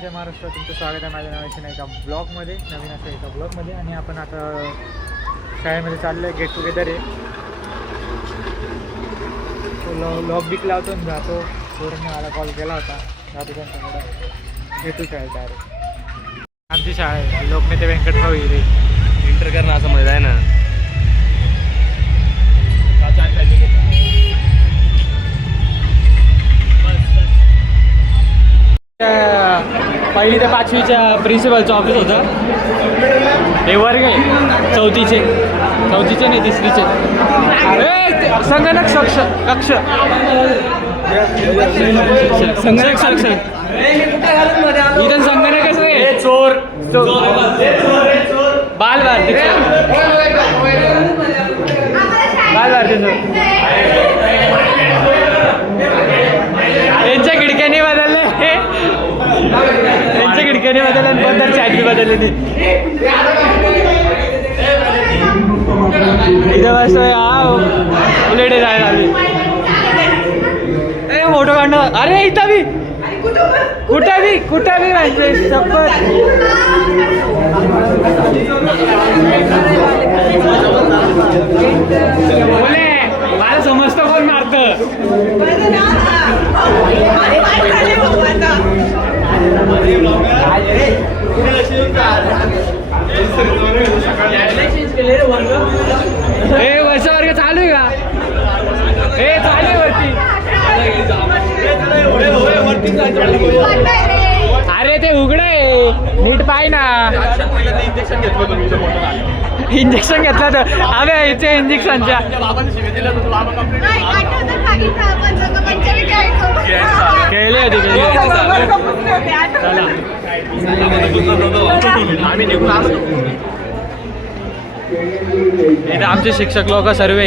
जय महाराष्ट्र. तुमचं स्वागत आहे माझ्या नावाच्या एका ब्लॉगमध्ये, नवीन असं एका ब्लॉगमध्ये. आणि आपण आता शाळेमध्ये चाललो आहे, गेट टुगेदर आहे. तो लॉक बिक लावतो आणि जातो. पोरांनी मला कॉल केला होता, जातो त्यांच्याकडं, येतो शाळेत डायरेक्ट. आमची शाळा आहे लोकनेते व्यंकटराव हिरे. इंटर करणं असं माहीत आहे ना. पहिली ते पाचवीच्या प्रिन्सिपलचं ऑफिस होतं. हे वर्ग आहे चौथीचे नाही, तिसरीचे. संगणक कक्ष संगणक कक्ष इथं संगणकच नाही. चोर बाल भारती यांच्या खिडक्याने बदलले, यांच्या खिडक्याने बदलले आणि कोणतरी चॅट बी बदलले. इथं बस उलटे जायला आली. फोटो काढणं. अरे इथं बी कुठं बी माहिती शपथ. बोले मला समजतं कोण मारतं. हे वर्ष वर्ग चालू आहे का? हे चालू आहे वरती. अरे ते उघड आहे, नीट पाय ना. इंजेक्शन घेतलं तर आम्ही इथे इंजेक्शनच्या केले होते. इथे आमचे शिक्षक लोक सर्व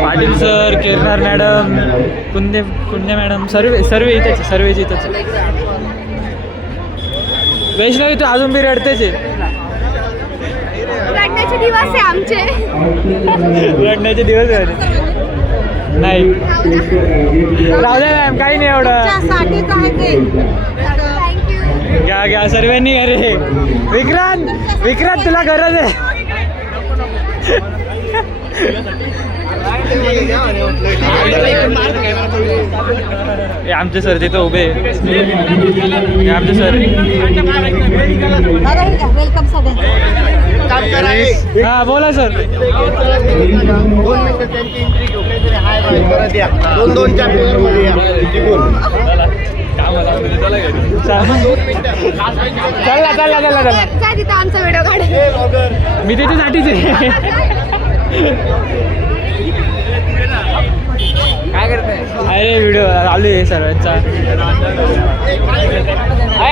Patil sir, Kernar madam, Kunde madam, सर्व इथेच इथंच. वैष्णवी तू अजून बी रडतेच आहे. रडण्याचे दिवस आहे आमचे. रडण्याचे दिवस आहे. नाही राहू द्या मॅम, काही नाही एवढं. घ्या सर्वांनी. अरे विक्रांत तुला गरज आहे. हे आमचे सर तिथं उभे. हे आमचे सर. हा बोला सर. आमचा व्हिडिओ काढ. मी त्याच्यासाठीच आहे. काय करताय? अरे व्हिडिओ चालू आहे सर्वांचा.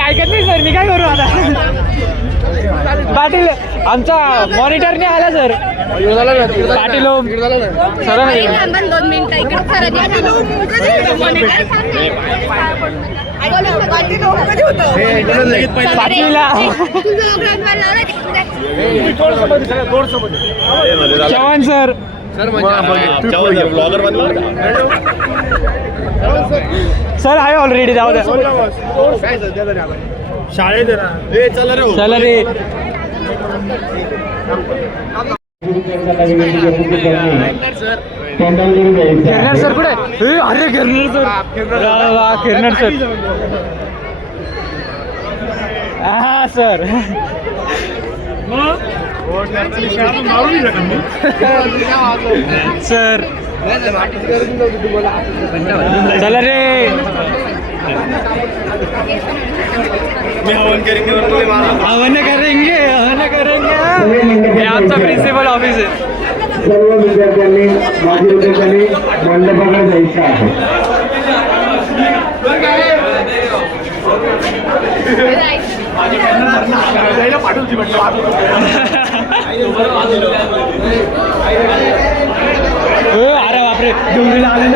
ऐकत नाही सर, मी काय करू आता. पाटील आमचा मॉनिटरने आला सर. पाटील सर 2 मिनिटं इकडे चव्हाण सर. सर आहे ऑलरेडी. जाऊ द्या शाळेत चला रे. किरणार सर कुठे? अरे किरणार सर. हा सर. सर चला रे. हवन करेंगे. हे आमचा प्रिन्सिपल ऑफिस आहे. सर्व विद्यार्थ्यांनी माजी विद्यार्थ्यांनी मंडपाकडे जायचं आहे. अरे बापरे, डोंगरीला आले.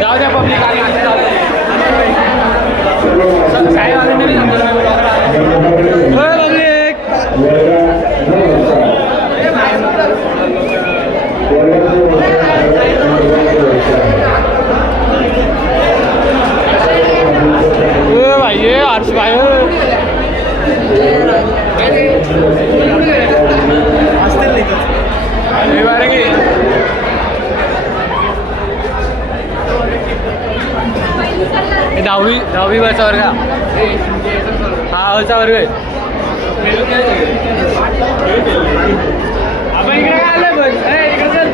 जाऊ द्या पब्लिक. पब्लिक 9वी वरचा वर्ग हा वरचा वर्ग आहे. आपण इकडे काय आलं बघ इकडे चल.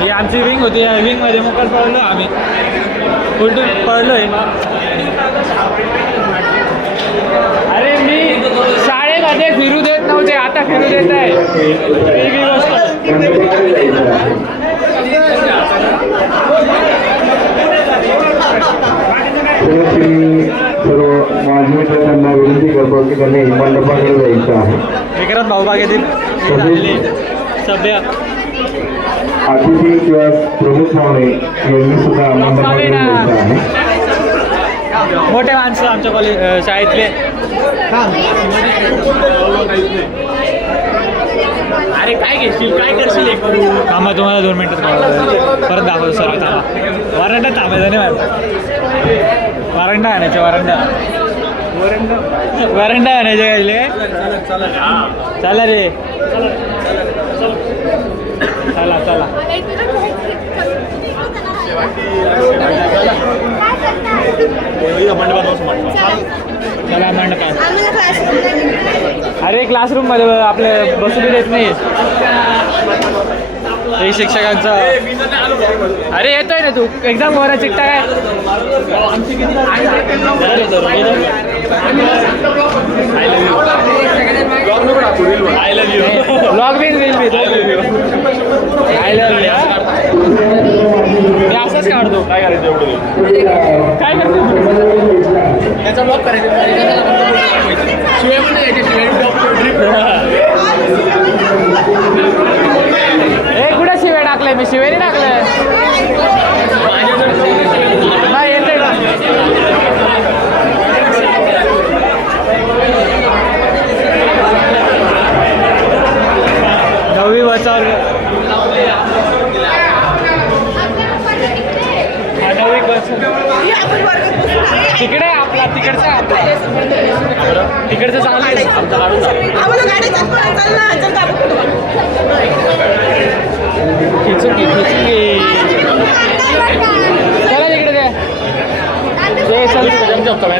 ही आमची विंग होती. या विंगमध्ये मोकळ पळलो आम्ही. उलटून पळलोय. अरे मी शाळेमध्ये फिरू देत नव्हते, आता फिरू देत आहे. वेगळी गोष्ट. सर्व माजी मित्रांना विनंती करतो की त्यांनी मंडपाकडे जायचं आहे. विक्रांत भाऊबाग येथील सभ्य अतिथी किंवा प्रमुख पाहुणे यांनी सुद्धा मंडपाकडे जायचं आहे. मोठे माणसं आमच्या कॉलेज शाळेतले. अरे काय घेशील काय करशील एक थांबा तुम्हाला 2 मिनिटात परत दाखवतो सर्व. थांबा वारंडा थांबायचं नाही मला. वारंडा आणायचे वारंडा आणायचे काय चला रे चला चला. चला मंडपात. अरे क्लासरूम मध्ये आपले बसू बी देत नाही हे शिक्षकांचा. अरे येतोय ना तू एक्झाम वगैरे चिकटा काय. ब्लॉग बी रील मी आय लव्ह यू. मी असंच काढतो. काय करायचं एवढं काय करतो त्याचा ब्लॉग करायचा शिवाय पण नाही कुठे शिवे टाकलंय मी. शिवेने टाकलंय नाही येते का. नववी वरचा तिकडे आपला तिकडचा तिकडचं चांगलं आहे. आमचा काढून खिचून घे चला तिकडे काय ते चल चला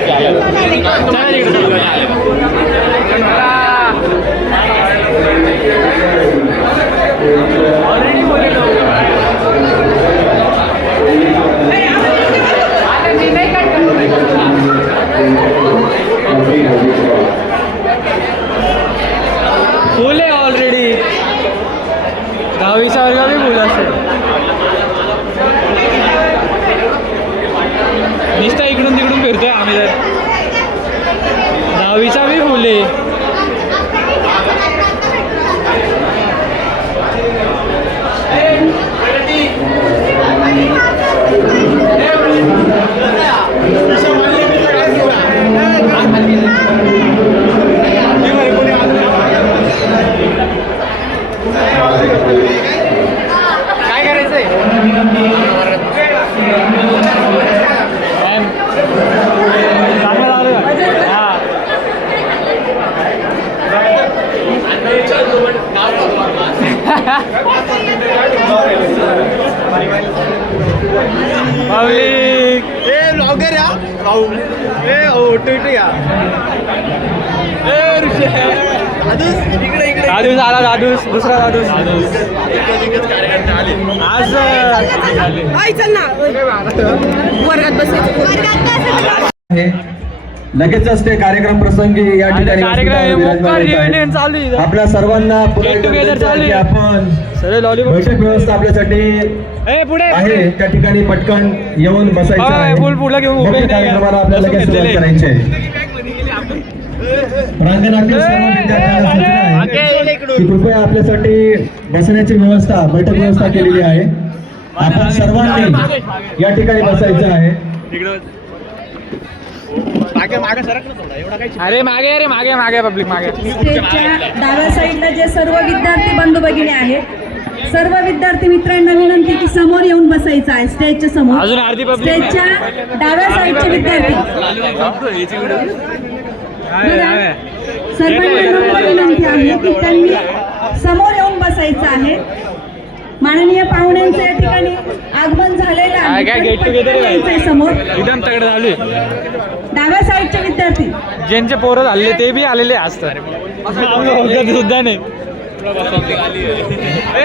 तिकडे ऑलरेडी बोललो. फुल आहे ऑलरेडी. 10वीचा वर्ग बी फुल असेल. नुसता इकडून तिकडून फिरतोय आम्ही. तर 10वीचा बी फुल आहे. काय करायचंय चांगलं झालं. हा पब्लिक ब्लॉगर या भाऊ या दादूस आला. दादूस दुसरा दादूस आज चल ना वर्गात बसायचं. लगेचच ते कार्यक्रम प्रसंगी या ठिकाणी कार्यक्रम चालू आहे. आपल्या सर्वांना Get together चालू आहे. आपण सगळे लॉलीपॉप बैठक व्यवस्था आपल्यासाठी पुढे आहे त्या ठिकाणी पटकन येऊन बसायचं आहे. पुढे घेऊन उभे मुख्य कार्यक्रमाला आपल्याला लगेच सुरुवात करायची आहे. प्रांगणातील सर्व विद्यार्थ्यांना सूचना आहे की कृपया आपल्यासाठी बसण्याची व्यवस्था बैठक व्यवस्था केलेली आहे. आपण सर्वांनी या ठिकाणी बसायचं आहे. अरे मागे पब्लिक मागे. स्टेजच्या डाव्या साईडला जे सर्व विद्यार्थी बंधू भगिनी आहेत, सर्व विद्यार्थी मित्रांना विनंती की समोर येऊन बसायचं आहे. स्टेजच्या समोर अजून अर्धी पब्लिक स्टेजच्या डाव्या साईडचे विद्यार्थी बघा, सर्वांना नम्र विनंती आहे की त्यांनी समोर येऊन बसायचं आहे. माननीय पाहुण्यांचं या ठिकाणी आगमन झालेलं आहे. काय गेट टुगेदर पाहुण्यांचे समोर एकदम तगडं चालू आहे. डाव्या साईडचे विद्यार्थी ज्यांचे पोरं झाले ते बी आलेले असतात सुद्धा नाही.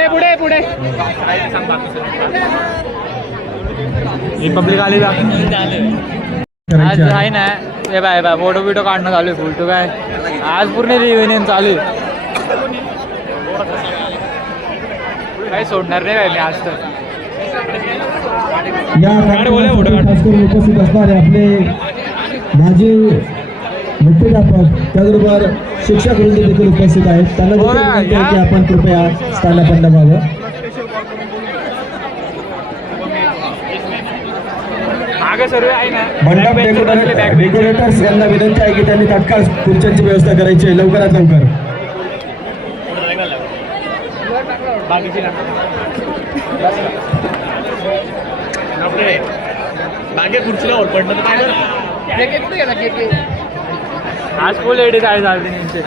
पुढे पुढे पब्लिक आली का आज आहे ना. हे बाय फोटो बिटो काढणं चालू आहे. फुलटू काय आज पूर्ण रियुनियन चालू आहे. काही सोडणार नाही काय मी आज तर. या कार्यक्रमासाठी खास करून उपस्थित असणारे आपले माजी मुख्याध्यापक त्याचबरोबर शिक्षक वृंद देखील उपस्थित आहेत. त्यांना देखील विनंती आहे की आपण कृपया स्थानापन्न व्हावं. मागे सर्व आहे ना. मंडप डेकोरेटर्स यांना विनंती आहे की त्यांनी तात्काळ खुर्च्यांची व्यवस्था करायची आहे लवकरात लवकर. मागे खुर्चीला ओढ पडलं तर काय आज फुल लेडीज आहे त्यांचे.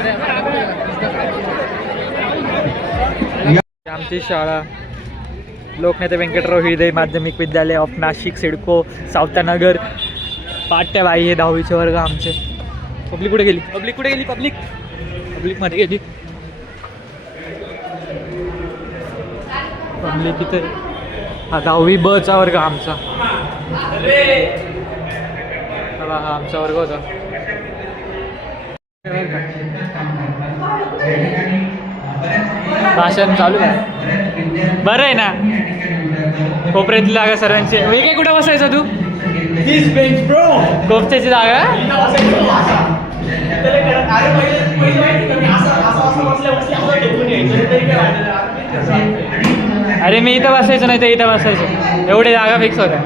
आमची शाळा लोकनेते व्यंकटराव हृदय माध्यमिक विद्यालय ऑफ नाशिक सिडको सावतानगर पाट्याबाई हे 10वीचे वर्ग आमचे. पब्लिक कुठे गेली? पब्लिकमध्ये गेली. पब्लिक इथे. हा 10वी ब चा वर्ग आमचा. हा आमचा वर्ग होता. भाषण चालू आहे. बरं आहे ना. कोपऱ्यातली जागा सर्वांची. वेगळे कुठं बसायचं तू? कोपऱ्याची जागा. अरे मी इथं बसायचो नाही तर इथं बसायचो. एवढी जागा फिक्स होत्या.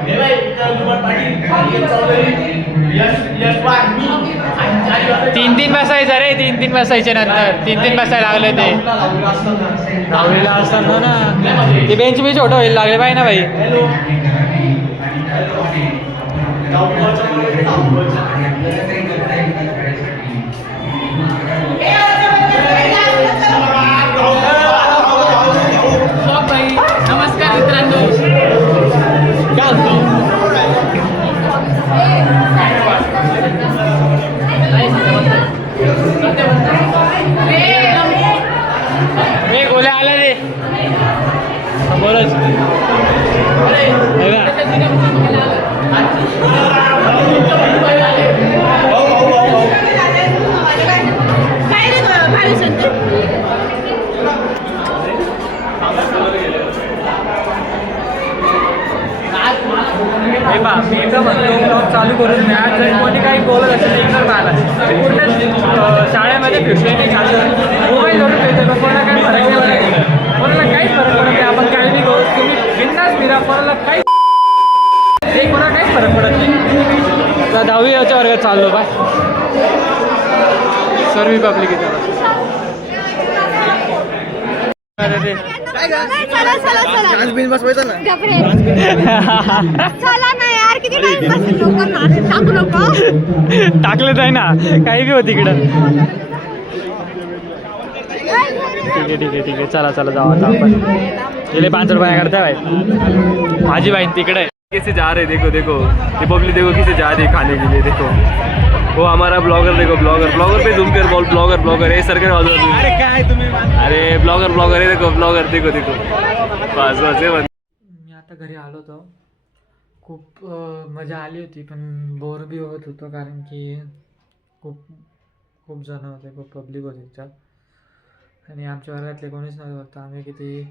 3-3 बसायचं रे. 3-3 बसायचे नंतर 3-3 बसायला लागले ते 10वीला असताना ना. ते बेंच बी छोटं व्हायला लागले पाहिजे ना भाई. नमस्कार मित्रांनो. मी गोल्या आला रे. बोलच मी एकदा म्हणतो ब्लॉग चालू करून मी आज जर कोणी काही बोलत असेल इग्नोर मारा. पूर्ण शाळेमध्ये फिरतोय मी चालू मोबाईल धरून येतो. कोणाला काही फरक नाही पडत. कोणाला काहीच फरक पडत नाही. आपण काही बी करू. तुम्ही बिंदास फिरा. कोणाला काही कोणाला काहीच फरक पडत नाही. तर 10वीच्या वर्गात चाललो बा. सर्व पब्लिक इथं. टाकलं आहे ना. काही बी होती इकडं. ठीक आहे चला जाऊ आता आपण. गेले 5 रुपये करता भाई. माझी बाईन तिकडे कैसे जा रहे देखो ये पब्लिक देखो किसे जा रही है खाने के लिए. देखो वो हमारा ब्लॉगर देखो. ब्लॉगर पे झूम कर बोल. ब्लॉगर है सर्कल वालों. अरे काय तुम्ही. अरे ब्लॉगर है देखो. ब्लॉगर देखो बस मी आता घरी आलो होतो. खूप मजा आली होती पण बोर बी होत होतो कारण की खूप जण होते. खूप पब्लिक होती त्याच्यात. आणि आमच्या वर्गातले कोणीच नव्हतं. आम्ही किती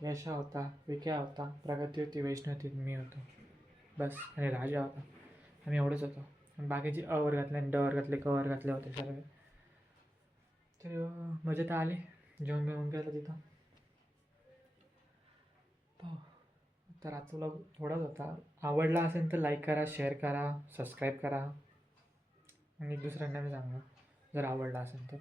यशा होता, विक्या होता, प्रगती होती, वैष्णव होती, मी होतो बस. आणि राजा होता. आम्ही एवढंच होतो. आणि बाकीचे अ वर्गातले आणि ड वर्गातले क वर्गातले होते सर्व. तर मजा तर आली. जेवण बिवून केलं तिथं. तर आजचा व्लॉग थोडाच होता. आवडला असेल तर लाईक करा, शेअर करा, सबस्क्राईब करा आणि दुसऱ्यांना बी सांगा जर आवडला असेल तर.